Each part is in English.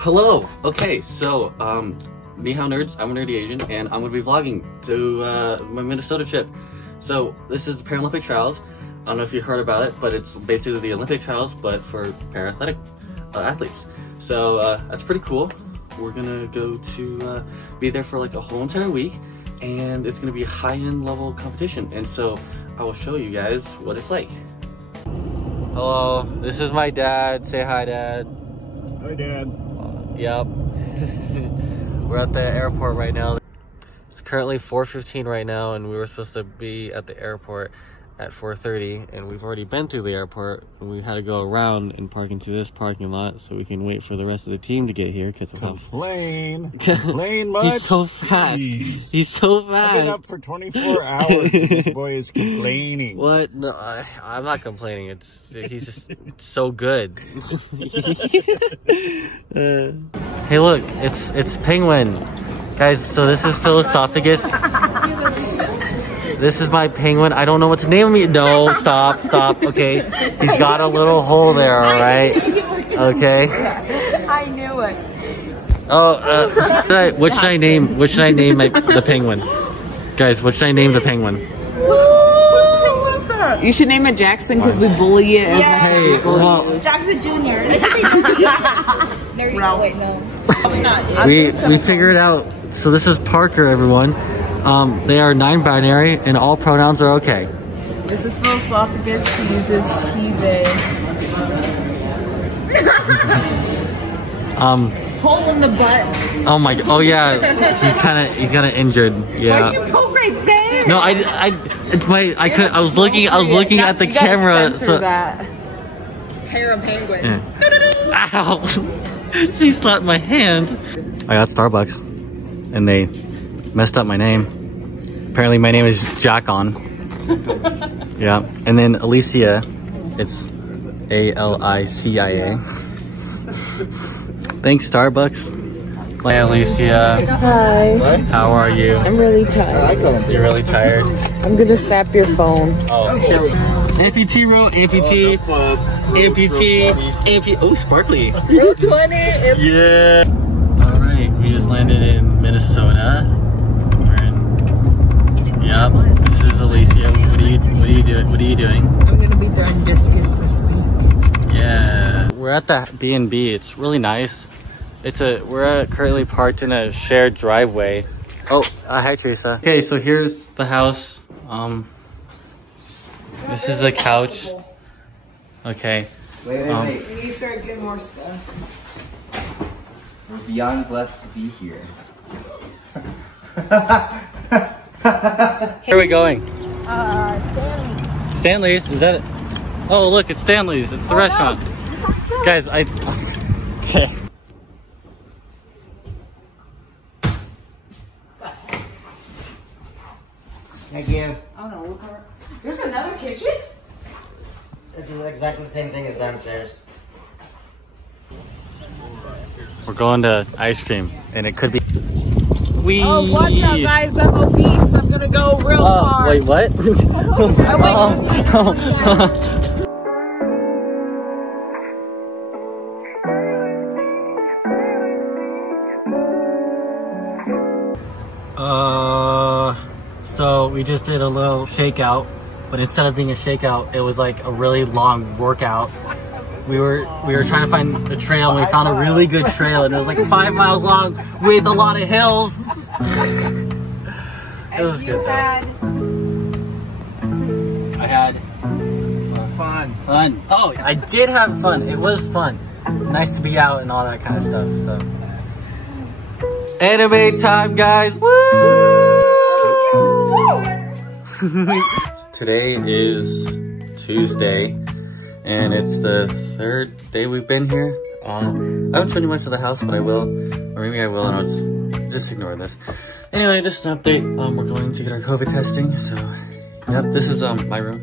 Hello. Okay, so ni hao nerds. I'm a nerdy Asian, and I'm gonna be vlogging to my Minisota trip. So this is Paralympic trials. I don't know if you heard about it, but it's basically the Olympic trials, but for para-athletic athletes. So that's pretty cool. We're gonna go to be there for like a whole entire week, and it's gonna be a high-end level competition. And so I will show you guys what it's like. Hello, this is my dad. Say hi, Dad. Hi, Dad. Yep. We're at the airport right now. It's currently 4:15 right now, and we were supposed to be at the airport at 4:30, and we've already been through the airport, and we had to go around and park into this parking lot so we can wait for the rest of the team to get here. Complain much? He's so fast. He's so fast. I've been up for 24 hours and this boy is complaining. What? No, I'm not complaining. He's just so good. Hey, look, it's Penguin, guys. So this is Philosophagus. This is my penguin. I don't know what to name him. No, stop. Okay, he's got a little hole there. All right. Okay. I knew it. Oh, what should I name? What should I name the penguin? Guys, what should I name the penguin? You should name it Jackson because we bully it as much as we bully you. Jackson Jr. Ralph. We figured out. So this is Parker, everyone. They are non-binary and all pronouns are okay. This is Philosophagus. He uses he, they. Hole in the butt. Oh my. Oh yeah. He's kind of injured. Yeah. Why'd you go right there? No, I was looking at the camera. So that. Hair of penguin. Yeah. Ow! She slapped my hand. I got Starbucks, and they messed up my name. Apparently my name is Jackon. Yeah. And then Alcia, it's Alicia. Thanks, Starbucks. Hi, Alcia. Hi. How are you? I'm really tired. You're really tired? I'm gonna snap your phone. Oh, here we go. Amputee row, amputee. Amputee. Oh, sparkly. Row 20. Yeah. Alright, we just landed in Minisota. Yep, this is Alcia. What are you doing? I'm gonna be throwing discus this week. Yeah. We're at the B&B. It's really nice. We're currently parked in a shared driveway. Oh, hi Teresa. Okay, so here's the house. This is a couch. Okay. Wait. We need to start getting more stuff. We're beyond blessed to be here. Where are we going? Stanley. Stanley's? Is that it? Oh, look, it's Stanley's. It's the restaurant. No. Guys, okay. Thank you. Oh no, look over. There's another kitchen? It's exactly the same thing as downstairs. We're going to ice cream, and it could be. Oh, watch out, guys! I'm obese. I'm gonna go real far. Wait, what? So we just did a little shakeout, but instead of being a shakeout, it was like a really long workout. We were trying to find a trail, and we found a really good trail, and it was like 5 miles long with a lot of hills. It was good though. I had fun. Oh, I did have fun. It was fun. Nice to be out and all that kind of stuff. So, anime time, guys! Woo! Today is Tuesday, and it's the 3rd day we've been here. I haven't shown you much of the house, but I will, or maybe I will, and I'll just ignore this. Anyway, just an update. We're going to get our COVID testing. So, yep, this is my room,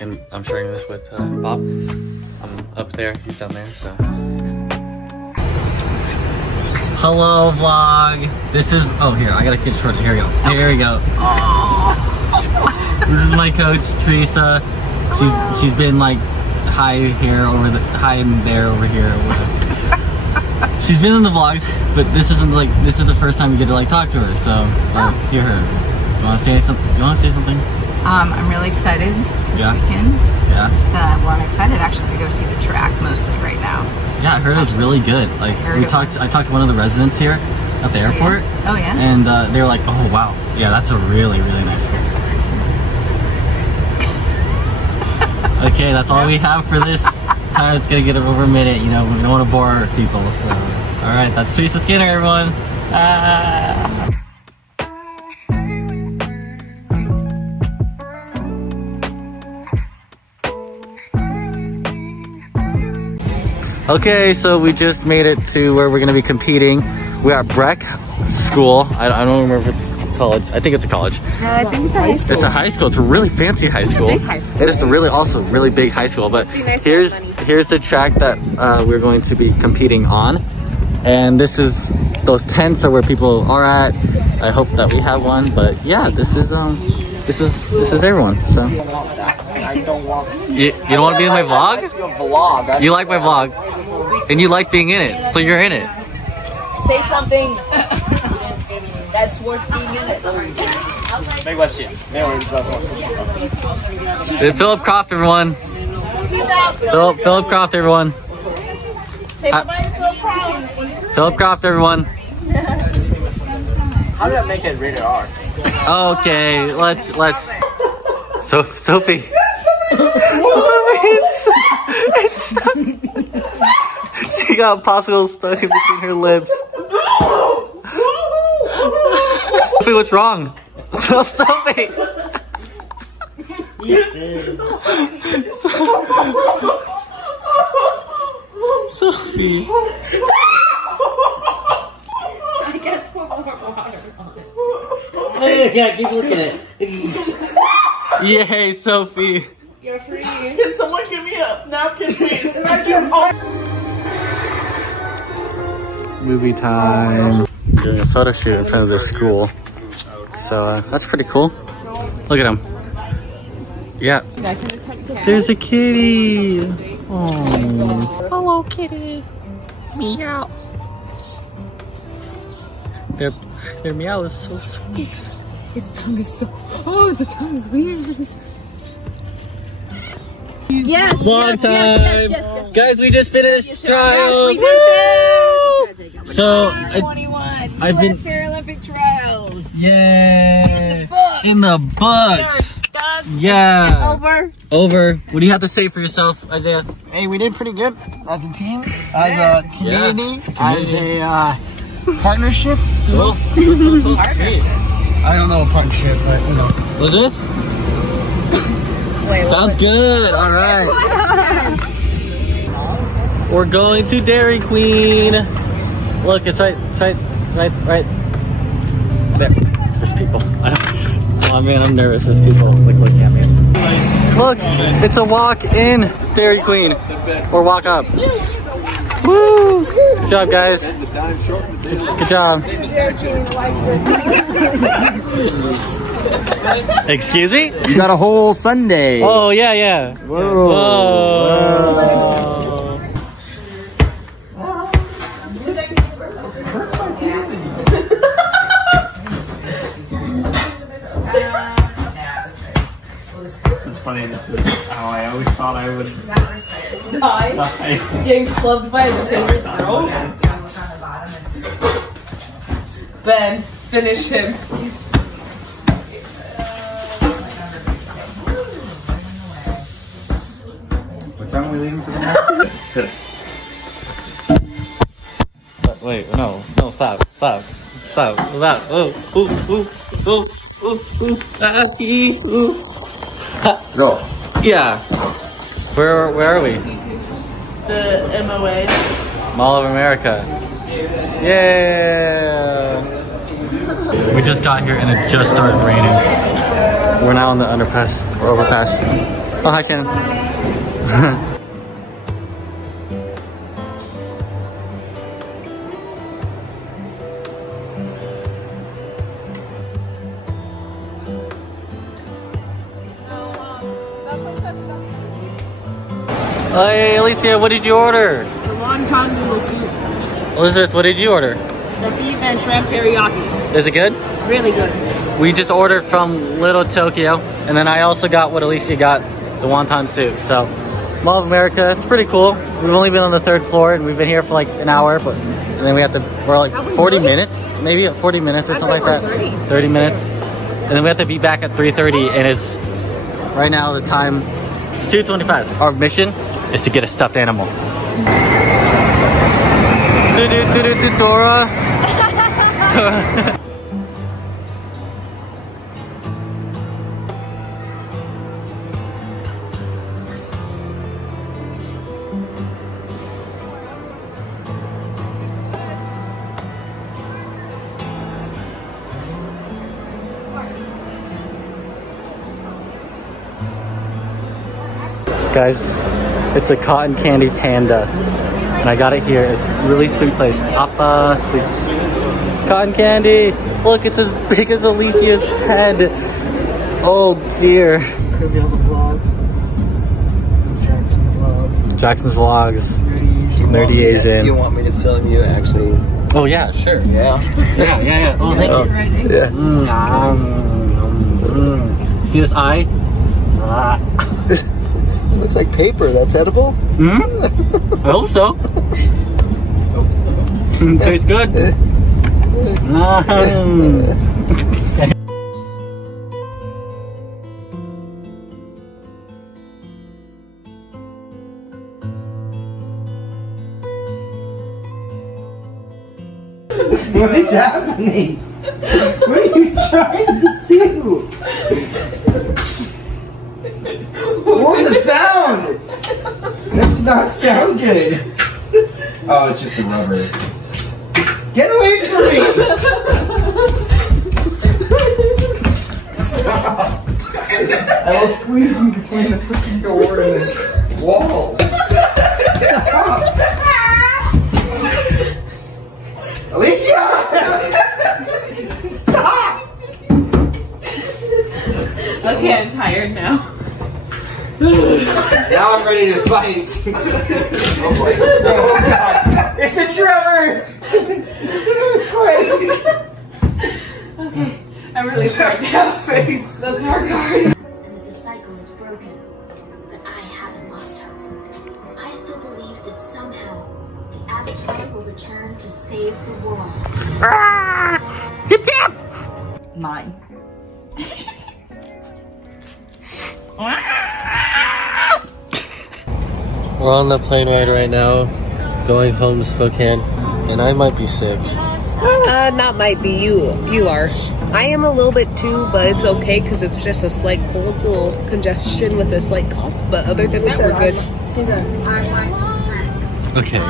and I'm sharing this with Bob. I'm up there, he's down there. So, hello, vlog. This is here. I gotta get shorter. Here we go. Here we go. This is my coach, Teresa. She's been like high here over the high and there over here. she's been in the vlogs, but this isn't like, this is the first time we get to like talk to her, so hear her. You wanna say something? I'm really excited this weekend. Yeah. Well, I'm excited actually to go see the track mostly right now. Yeah, I heard it was really good. Like I talked to one of the residents here at the airport. Oh yeah. And they were like, oh wow, yeah, that's a really, really nice school. Okay, that's all we have for this time. It's gonna get over a minute, you know, we don't want to bore people, so. All right, that's Teresa Skinner, everyone. Okay, so we just made it to where we're gonna be competing. We're at Breck School. I don't remember if it's college. I think it's a college. I think it's a high school. It's a high school. It's a really fancy high school. It's a big high school. It is a really also really big high school. But here's the track that we're going to be competing on, and this is those tents are where people are at. I hope that we have one. But yeah, this is everyone. So you don't want to be in my vlog? You like my vlog, and you like being in it, so you're in it. Say something that's worth being in it. Phillip Croft, everyone. Phillip Croft, everyone. Phillip Croft, everyone. How did I make it rated R? Okay, let's. So Sophie. She got popsicle stuck in between her lips. Sophie, what's wrong? Sophie. Sophie. I guess for more water. Yeah, keep looking at it. Yay, Sophie. You're free. Can someone give me a napkin, please? Movie time. Doing a photo shoot in front of this school. So that's pretty cool. Look at him. Yeah. There's a kitty. Oh. Hello, kitty. Meow. Their meow is so sweet. Its tongue is so. Oh, the tongue is weird. Yes. Vlog time. Yes. Guys, we just finished trials. We did this. So 21 I've been Paralympic trials. Yay! In the books. Done. Yeah. Over. What do you have to say for yourself, Isaiah? Hey, we did pretty good as a team, as a community, as a partnership. Cool. Partnership. I don't know a partnership, but you know. Was it? Wait, sounds good. All right. We're going to Dairy Queen. Look, it's right there. There's people. Oh man, I'm nervous. There's people looking at me. Look, it's a walk in Dairy Queen, or walk up. Woo! Good job, guys. Good job. Excuse me? You got a whole Sunday. Oh, yeah. Whoa. Whoa. It's funny, this is how I always thought I would Die. Getting clubbed by a disabled girl. Then finish him. What time are we leaving for the night? Wait, no, stop. Go. Yeah. Where are we? The MOA. Mall of America. Yeah. We just got here and it just started raining. We're now on the underpass or overpass. Oh, hi, Shannon. Hey, Alcia, what did you order? The wonton noodle soup. Elizabeth, what did you order? The beef and shrimp teriyaki. Is it good? Really good. We just ordered from Little Tokyo, and then I also got what Alcia got, the wonton soup. So, Mall of America, it's pretty cool. We've only been on the 3rd floor, and we've been here for like an hour, and then we have to, we're like 40 minutes, maybe 40 minutes or something like that. 30 minutes. And then we have to be back at 3:30, and it's, right now the time, it's 2:25. Our mission is to get a stuffed animal. Dora. Guys, it's a cotton candy panda, and I got it here. It's a really sweet place. Appa Sweets. Cotton candy! Look, it's as big as Alicia's head. Oh dear. This is gonna be on the vlog. Jackson vlog. Jackson's Vlogs. Nerdy Asian. You want me to film you actually? Oh yeah, sure. Yeah. Yeah. Oh, thank you. Yes. See this eye? Looks like paper. That's edible? I hope so. Tastes good. What is happening? What are you trying to do? What was the sound? That did not sound good. Oh, it's just the rubber. Get away from me! Stop! I will squeeze you between the freaking door and the wall. Stop! Alcia! Stop! Okay, I'm tired now. Now I'm ready to fight. Oh God! It's a tremor! It's an earthquake! Okay, I'm really sorry. Face. Let's work hard. And that the cycle is broken, but I haven't lost hope. I still believe that somehow the Avatar will return to save the world. Mine. We're on the plane ride right now, going home to Spokane, and I might be sick. Not might be, you are. I am a little bit too, but it's okay because it's just a slight cold, a little congestion with a slight cough, but other than that, we're good. Okay.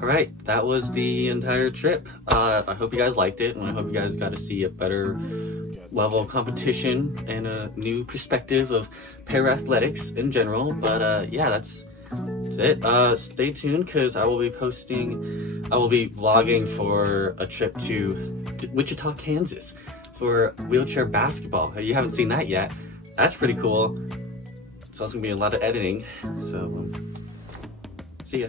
Alright, that was the entire trip. I hope you guys liked it, and I hope you guys got to see a better level of competition and a new perspective of para-athletics in general. But yeah, that's it. Stay tuned, because I will be vlogging for a trip to Wichita, Kansas for wheelchair basketball. You haven't seen that yet. That's pretty cool. It's also gonna be a lot of editing, so see ya.